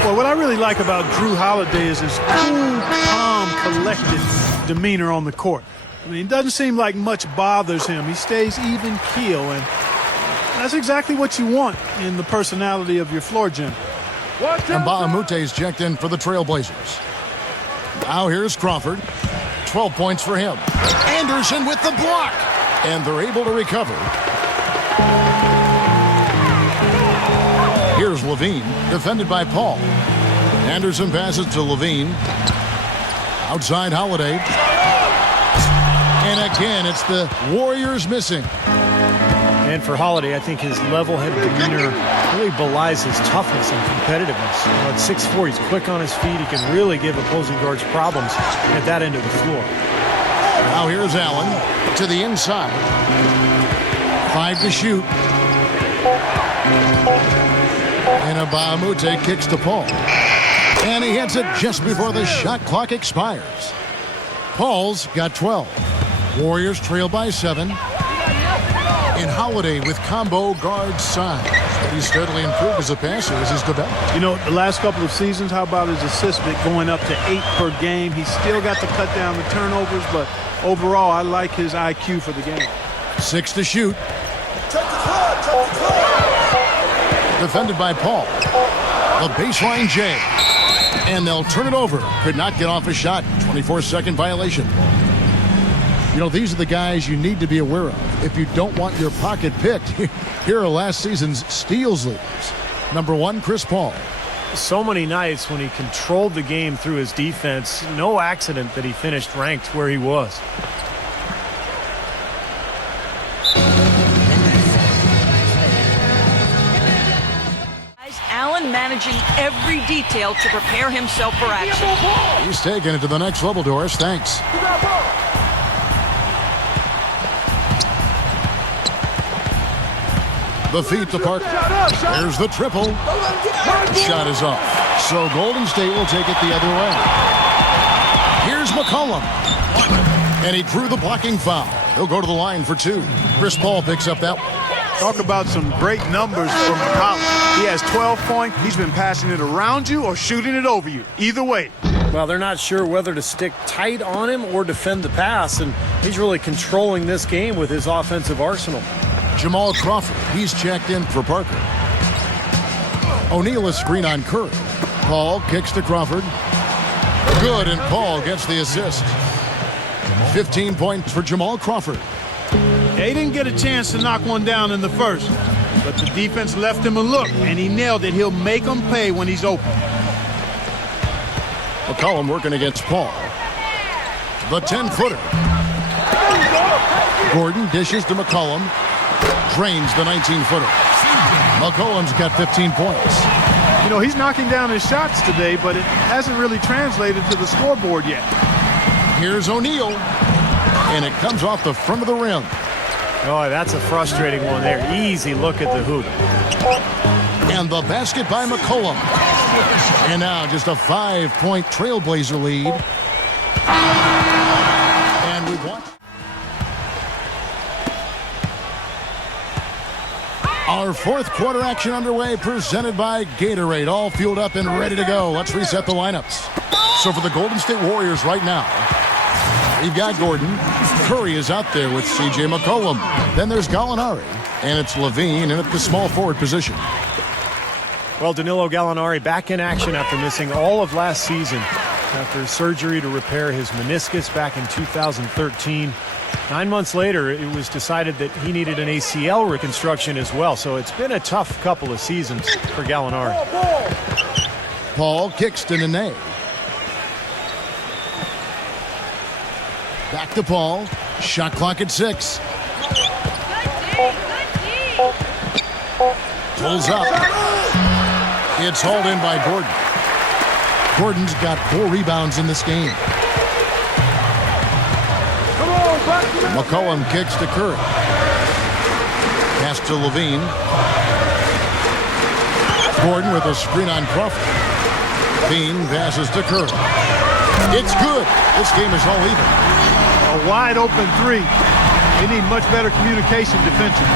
Well, what I really like about Drew Holiday is his cool, calm, collected demeanor on the court. I mean, it doesn't seem like much bothers him. He stays even keel, and that's exactly what you want in the personality of your floor general. And Baamute's checked in for the Trailblazers. Now here's Crawford. 12 points for him. Anderson with the block. And they're able to recover. Here's Levine, defended by Paul. Anderson passes to Levine. Outside Holiday. And again, it's the Warriors missing. And for Holiday, I think his level-headed demeanor really belies his toughness and competitiveness. You know, at 6'4", he's quick on his feet. He can really give opposing guards problems at that end of the floor. Now here's Allen to the inside. 5 to shoot. And Baamute kicks to Paul. And he hits it just before the shot clock expires. Paul's got 12. Warriors trail by 7. And Holiday with combo guard size. He's steadily improved as a passer as he's developed. You know, the last couple of seasons, how about his assist bit going up to 8 per game? He's still got to cut down the turnovers, but overall, I like his IQ for the game. 6 to shoot. Defended by Paul. The baseline J. And they'll turn it over. Could not get off a shot. 24-second violation. You know, these are the guys you need to be aware of if you don't want your pocket picked. Here are last season's steals leaders. Number 1, Chris Paul. So many nights when he controlled the game through his defense. No accident that he finished ranked where he was. Allen managing every detail to prepare himself for action. He's taking it to the next level, Doris. Thanks. The feet to Parker. There's the triple. Shot is off. So Golden State will take it the other way. Here's McCollum. And he drew the blocking foul. He'll go to the line for 2. Chris Paul picks up that one. Talk about some great numbers from McCollum. He has 12 points. He's been passing it around you or shooting it over you. Either way. Well, they're not sure whether to stick tight on him or defend the pass, and he's really controlling this game with his offensive arsenal. Jamal Crawford, he's checked in for Parker. O'Neal is screen on Curry. Paul kicks to Crawford. Good, and Paul gets the assist. 15 points for Jamal Crawford. Yeah, he didn't get a chance to knock one down in the first, but the defense left him a look, and he nailed it. He'll make them pay when he's open. McCollum working against Paul. The 10-footer. Gordon dishes to McCollum. Drains the 19-footer. McCollum's got 15 points. You know, he's knocking down his shots today, but it hasn't really translated to the scoreboard yet. Here's O'Neal. And it comes off the front of the rim. Oh, that's a frustrating one there. Easy look at the hoop. And the basket by McCollum. And now just a 5-point Trailblazer lead. And we've watched. Our fourth quarter action underway, presented by Gatorade. All fueled up and ready to go. Let's reset the lineups. So for the Golden State Warriors right now, we've got Gordon. Curry is out there with C.J. McCollum. Then there's Gallinari. And it's Levine in at the small forward position. Well, Danilo Gallinari back in action after missing all of last season after surgery to repair his meniscus back in 2013. 9 months later, it was decided that he needed an ACL reconstruction as well. So it's been a tough couple of seasons for Gallinari. Paul kicks to Nene. Back to Paul. Shot clock at 6. Pulls up. It's hauled in by Gordon. Gordon's got 4 rebounds in this game. McCollum kicks to Curry. Pass to Levine. Gordon with a screen on Crawford. Levine passes to Curry. It's good. This game is all even. A wide open 3. They need much better communication defensively.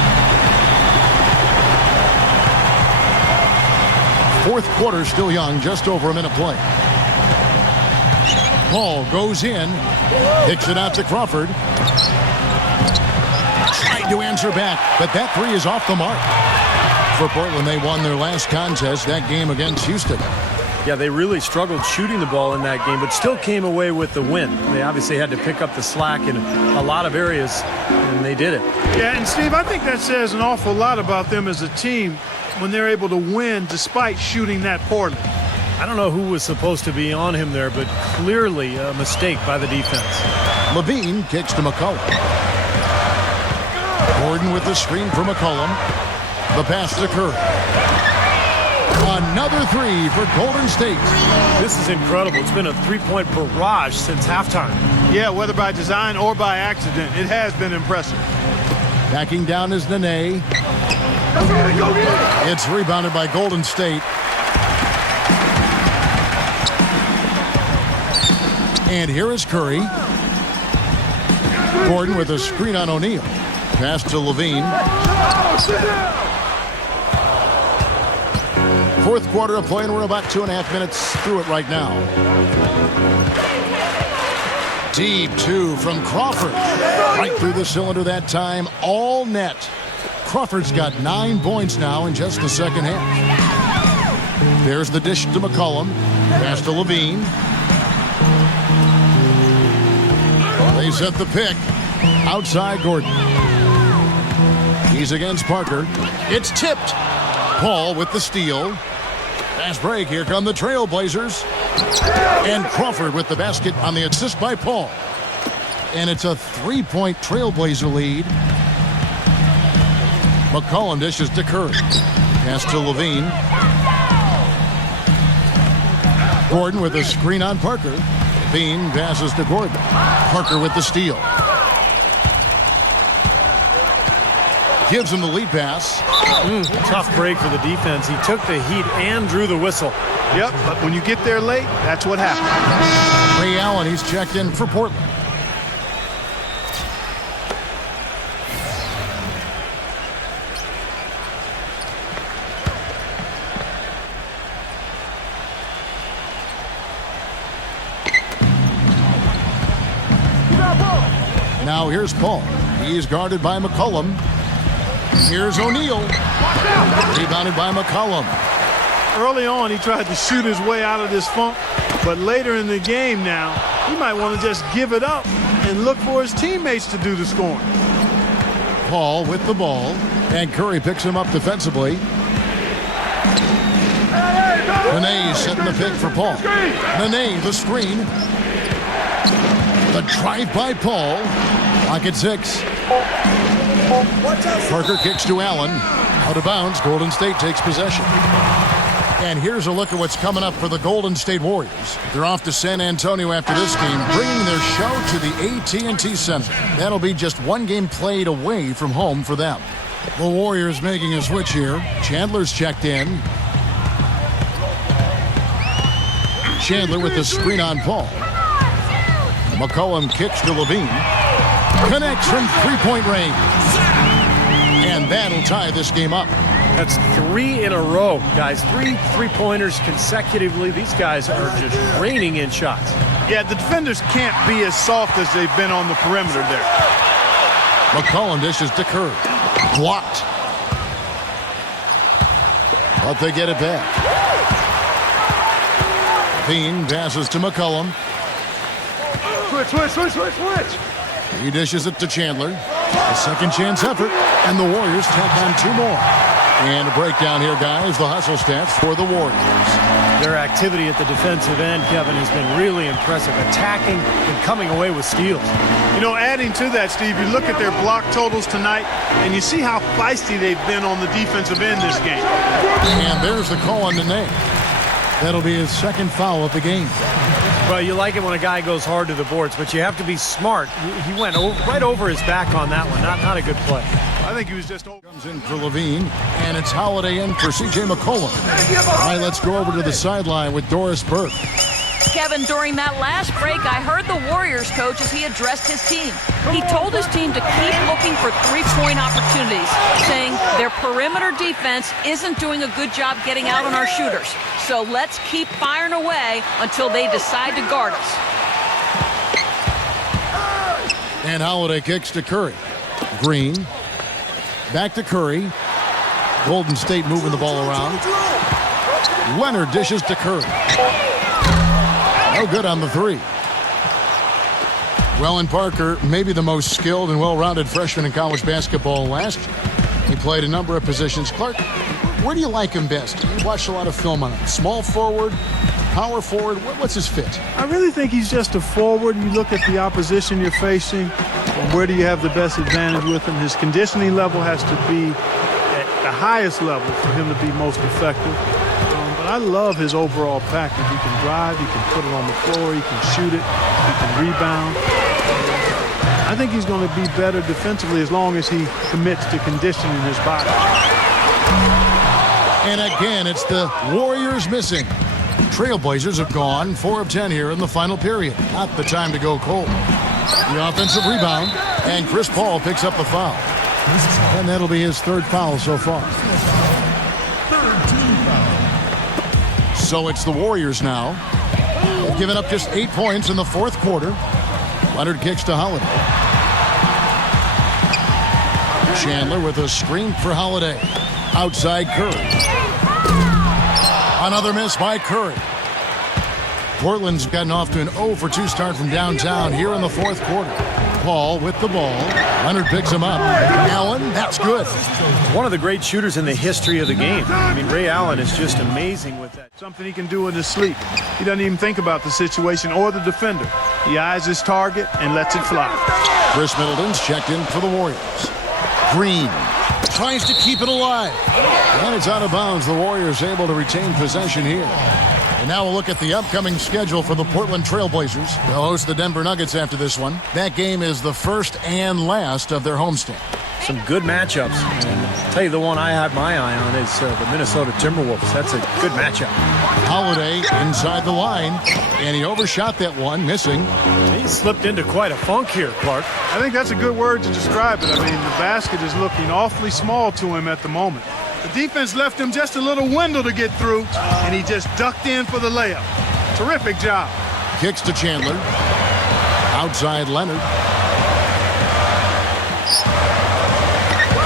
Fourth quarter still young, just over a minute play. Paul goes in, kicks it out to Crawford. Tried to answer back, but that 3 is off the mark. For Portland, they won their last contest, that game against Houston. Yeah, they really struggled shooting the ball in that game, but still came away with the win. They obviously had to pick up the slack in a lot of areas, and they did it. Yeah, and Steve, I think that says an awful lot about them as a team when they're able to win despite shooting that poorly. I don't know who was supposed to be on him there, but clearly a mistake by the defense. Levine kicks to McCollum. Gordon with the screen for McCollum. The pass to Curry. Another 3 for Golden State. This is incredible. It's been a 3-point barrage since halftime. Yeah, whether by design or by accident, it has been impressive. Backing down is Nene. It's rebounded by Golden State. And here is Curry. Gordon with a screen on O'Neal. Pass to Levine. Fourth quarter of play, and we're about 2.5 minutes through it right now. Deep 2 from Crawford. Right through the cylinder that time, all net. Crawford's got 9 points now in just the second half. There's the dish to McCollum. Pass to Levine. They set the pick. Outside Gordon. He's against Parker. It's tipped. Paul with the steal. Fast break. Here come the Trailblazers. And Crawford with the basket on the assist by Paul. And it's a 3-point Trailblazer lead. McCollum dishes to Curry. Pass to Levine. Gordon with a screen on Parker. Levine passes to Gordon. Parker with the steal. Gives him the lead pass. Tough break for the defense. He took the heat and drew the whistle. Yep, but when you get there late, that's what happens. Ray Allen, he's checked in for Portland. Now here's Paul. He's guarded by McCollum. Here's O'Neal. Rebounded by McCollum. Early on, he tried to shoot his way out of this funk, but later in the game now, he might want to just give it up and look for his teammates to do the scoring. Paul with the ball, and Curry picks him up defensively. Nene setting the pick for Paul. Nene, the screen. The drive by Paul. Lock at 6. Parker kicks to Allen. Out of bounds. Golden State takes possession. And here's a look at what's coming up for the Golden State Warriors. They're off to San Antonio after this game, bringing their show to the AT&T Center. That'll be just one game played away from home for them. The Warriors making a switch here. Chandler's checked in. Chandler with the screen on Paul. McCollum kicks to Levine. Connects from three-point range. And that'll tie this game up. That's 3 in a row, guys. 3 three-pointers consecutively. These guys are just raining in shots. Yeah, the defenders can't be as soft as they've been on the perimeter there. McCollum dishes to Curry. Blocked. But they get it back. Levine passes to McCollum. Switch. He dishes it to Chandler. A second chance effort, and the Warriors tack on 2 more. And a breakdown here, guys. The hustle stats for the Warriors. Their activity at the defensive end, Kevin, has been really impressive. Attacking and coming away with steals. You know, adding to that, Steve, you look at their block totals tonight, and you see how feisty they've been on the defensive end this game. And there's the call on Nene. That'll be his second foul of the game. Well, you like it when a guy goes hard to the boards, but you have to be smart. He went right over his back on that one. Not a good play. I think he was just over. Comes in for Levine, and it's Holiday in for C.J. McCollum. All right, let's go over to the sideline with Doris Burke. Kevin, during that last break, I heard the Warriors coach as he addressed his team. He told his team to keep looking for three-point opportunities, saying their perimeter defense isn't doing a good job getting out on our shooters. So let's keep firing away until they decide to guard us. And Holiday kicks to Curry. Green. Back to Curry. Golden State moving the ball around. Leonard dishes to Curry. No good on the 3. Wellen Parker, maybe the most skilled and well-rounded freshman in college basketball last year. He played a number of positions. Clark, where do you like him best? You watched a lot of film on him. Small forward, power forward, what's his fit? I really think he's just a forward. You look at the opposition you're facing, and where do you have the best advantage with him? His conditioning level has to be at the highest level for him to be most effective. But I love his overall package. He can drive, he can put it on the floor, he can shoot it, he can rebound. I think he's going to be better defensively as long as he commits to conditioning his body. And again, it's the Warriors missing. Trailblazers have gone 4 of 10 here in the final period. Not the time to go cold. The offensive rebound, and Chris Paul picks up the foul. And that'll be his 3rd foul so far. So it's the Warriors now. They've given up just 8 points in the 4th quarter. Leonard kicks to Holiday. Chandler with a screen for Holiday. Outside Curry. Another miss by Curry. Portland's gotten off to an 0 for 2 start from downtown here in the 4th quarter. Paul with the ball. Leonard picks him up. Allen, that's good. One of the great shooters in the history of the game. I mean, Ray Allen is just amazing with that. Something he can do in his sleep. He doesn't even think about the situation or the defender. He eyes his target and lets it fly. Chris Middleton's checked in for the Warriors. Green tries to keep it alive. And it's out of bounds. The Warriors able to retain possession here. And now we'll look at the upcoming schedule for the Portland Trailblazers. They'll host the Denver Nuggets after this one. That game is the first and last of their homestand. Some good matchups. And I'll tell you, the one I have my eye on is the Minnesota Timberwolves. That's a good matchup. Holiday inside the line, and he overshot that one, missing. He slipped into quite a funk here, Clark. I think that's a good word to describe it. I mean, the basket is looking awfully small to him at the moment. The defense left him just a little window to get through, and he just ducked in for the layup. Terrific job. Kicks to Chandler. Outside Leonard.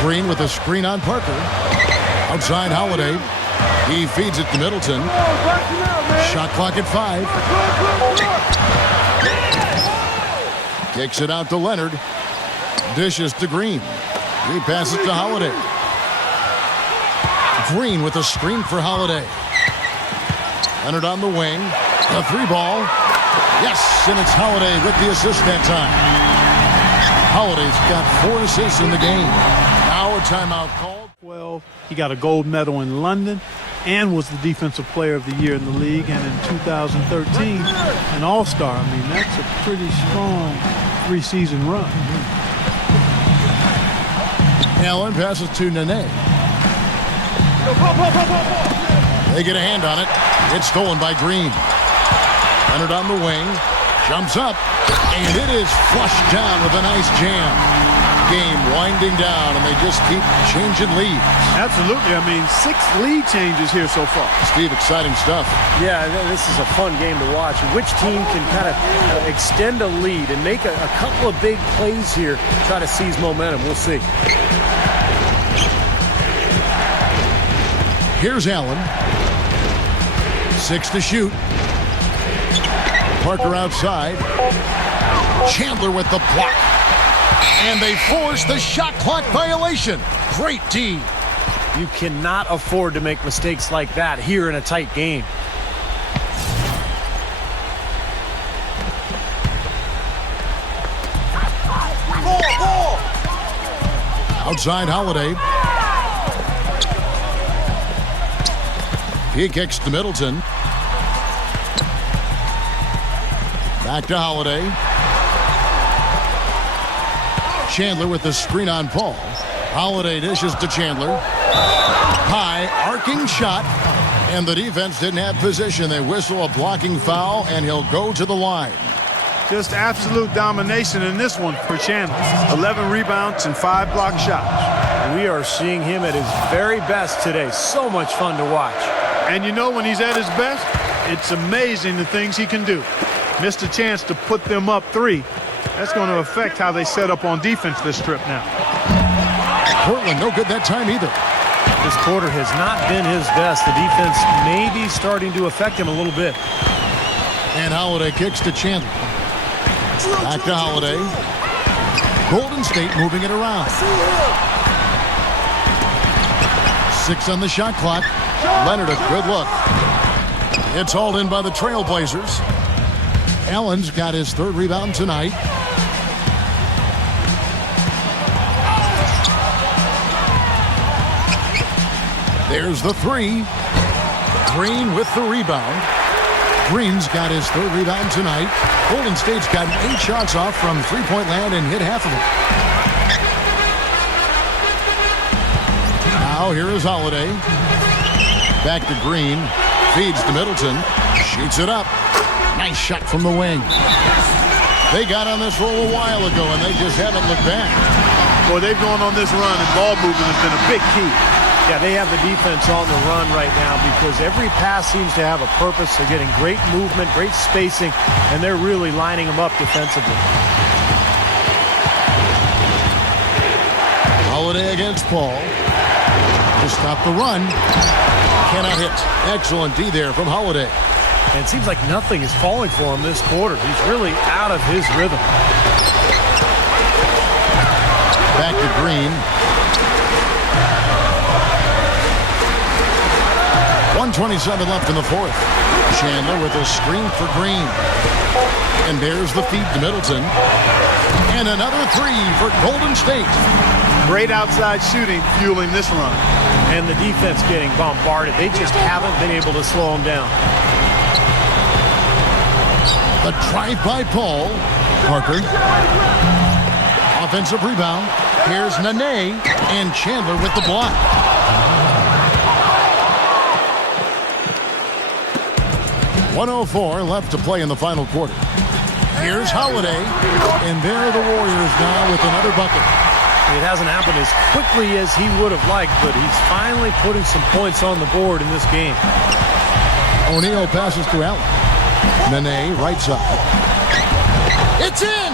Green with a screen on Parker. Outside Holiday. He feeds it to Middleton. Shot clock at 5. Kicks it out to Leonard. Dishes to Green. He passes to Holiday. Green with a screen for Holiday. Leonard on the wing. A 3-ball. Yes, and it's Holiday with the assist that time. Holiday's got 4 assists in the game. Now a timeout called. Well, he got a gold medal in London and was the Defensive Player of the Year in the league. And in 2013, an All-Star. I mean, that's a pretty strong 3-season run. Allen passes to Nene. They get a hand on it. It's stolen by Green. Leonard on the wing. Jumps up. And it is flushed down with a nice jam. Game winding down, and they just keep changing leads. Absolutely. I mean, 6 lead changes here so far. Steve, exciting stuff. Yeah, this is a fun game to watch. Which team can kind of extend a lead and make a couple of big plays here, try to seize momentum. We'll see. Here's Allen. 6 to shoot. Parker outside. Chandler with the block. And they force the shot clock violation. Great D. You cannot afford to make mistakes like that here in a tight game. Outside Holiday. He kicks to Middleton. Back to Holiday. Chandler with the screen on Paul. Holiday dishes to Chandler. High, arcing shot. And the defense didn't have position. They whistle a blocking foul, and he'll go to the line. Just absolute domination in this one for Chandler. 11 rebounds and 5 block shots. We are seeing him at his very best today. So much fun to watch. And you know when he's at his best, it's amazing the things he can do. Missed a chance to put them up 3. That's going to affect how they set up on defense this trip now. Portland, no good that time either. This quarter has not been his best. The defense may be starting to affect him a little bit. And Holiday kicks to Chandler. Back to Holiday. Golden State moving it around. 6 on the shot clock. Leonard, a good look. It's hauled in by the Trailblazers. Allen's got his 3rd rebound tonight. There's the 3. Green with the rebound. Green's got his 3rd rebound tonight. Golden State's gotten 8 shots off from three-point land and hit half of them. Now here is Holiday. Back to Green. Feeds to Middleton. Shoots it up. Nice shot from the wing. They got on this roll a while ago, and they just haven't looked back. Boy, they've gone on this run, and ball movement has been a big key. Yeah, they have the defense on the run right now because every pass seems to have a purpose. They're getting great movement, great spacing, and they're really lining them up defensively. Holiday against Paul. To stop the run. Cannot hit. Excellent D there from Holiday. And it seems like nothing is falling for him this quarter. He's really out of his rhythm. Back to Green. 1:27 left in the fourth. Chandler with a screen for Green. And there's the feed to Middleton. And another three for Golden State. Great outside shooting fueling this run. And the defense getting bombarded. They just haven't been able to slow them down. The drive by Paul. Parker. Offensive rebound. Here's Nene. And Chandler with the block. .104 left to play in the final quarter. Here's Holiday. And there are the Warriors now with another bucket. It hasn't happened as quickly as he would have liked, but he's finally putting some points on the board in this game. O'Neal passes to Allen. Nene, right side. It's in!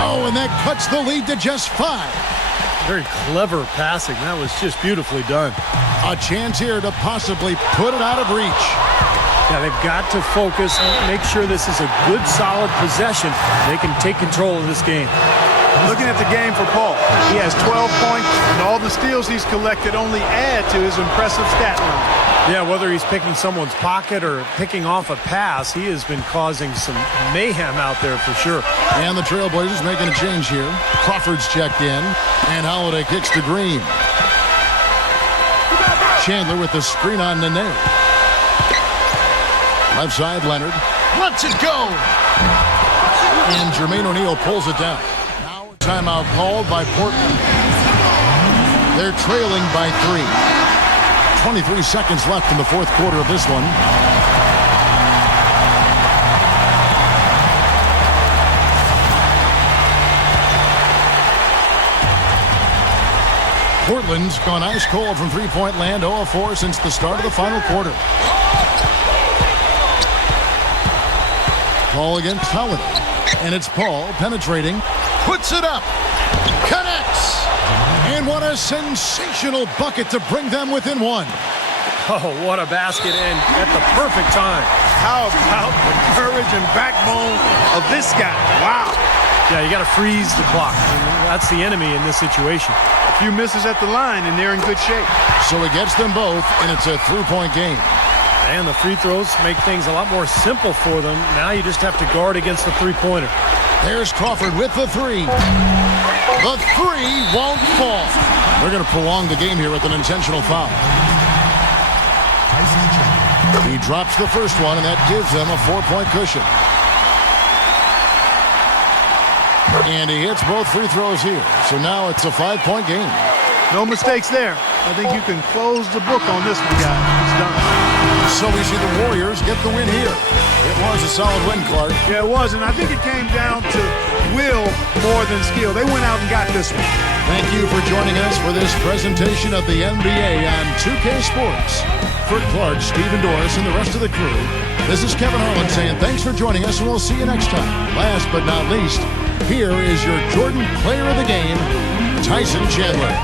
Oh, and that cuts the lead to just 5. Very clever passing. That was just beautifully done. A chance here to possibly put it out of reach. Yeah, they've got to focus and make sure this is a good, solid possession. They can take control of this game. Looking at the game for Paul, he has 12 points, and all the steals he's collected only add to his impressive stat line. Yeah, whether he's picking someone's pocket or picking off a pass, he has been causing some mayhem out there for sure. And the Trailblazers making a change here. Crawford's checked in, and Holiday kicks to Green. Chandler with the screen on Nene. Left side, Leonard. Lets it go! And Jermaine O'Neal pulls it down. Now a timeout called by Portland. They're trailing by 3. 23 seconds left in the fourth quarter of this one. Portland's gone ice cold from three-point land, 0 of 4 since the start of the final quarter. Paul against Holiday. And it's Paul penetrating. Puts it up. Connects. And what a sensational bucket to bring them within 1. Oh, what a basket, and at the perfect time. How about the courage and backbone of this guy? Wow. Yeah, you got to freeze the clock. That's the enemy in this situation. A few misses at the line, and they're in good shape. So he gets them both, and it's a 3-point game. And the free throws make things a lot more simple for them. Now you just have to guard against the three-pointer. There's Crawford with the 3. The 3 won't fall. They're going to prolong the game here with an intentional foul. He drops the first one, and that gives them a 4-point cushion. And he hits both free throws here. So now it's a 5-point game. No mistakes there. I think you can close the book on this one, guys. It's done. So we see the Warriors get the win here. It was a solid win, Clark. Yeah, it was, and I think it came down to will more than skill. They went out and got this one. Thank you for joining us for this presentation of the NBA on 2K Sports. For Clark, Stephen Doris, and the rest of the crew, this is Kevin Harlan saying thanks for joining us, and we'll see you next time. Last but not least, here is your Jordan Player of the Game, Tyson Chandler.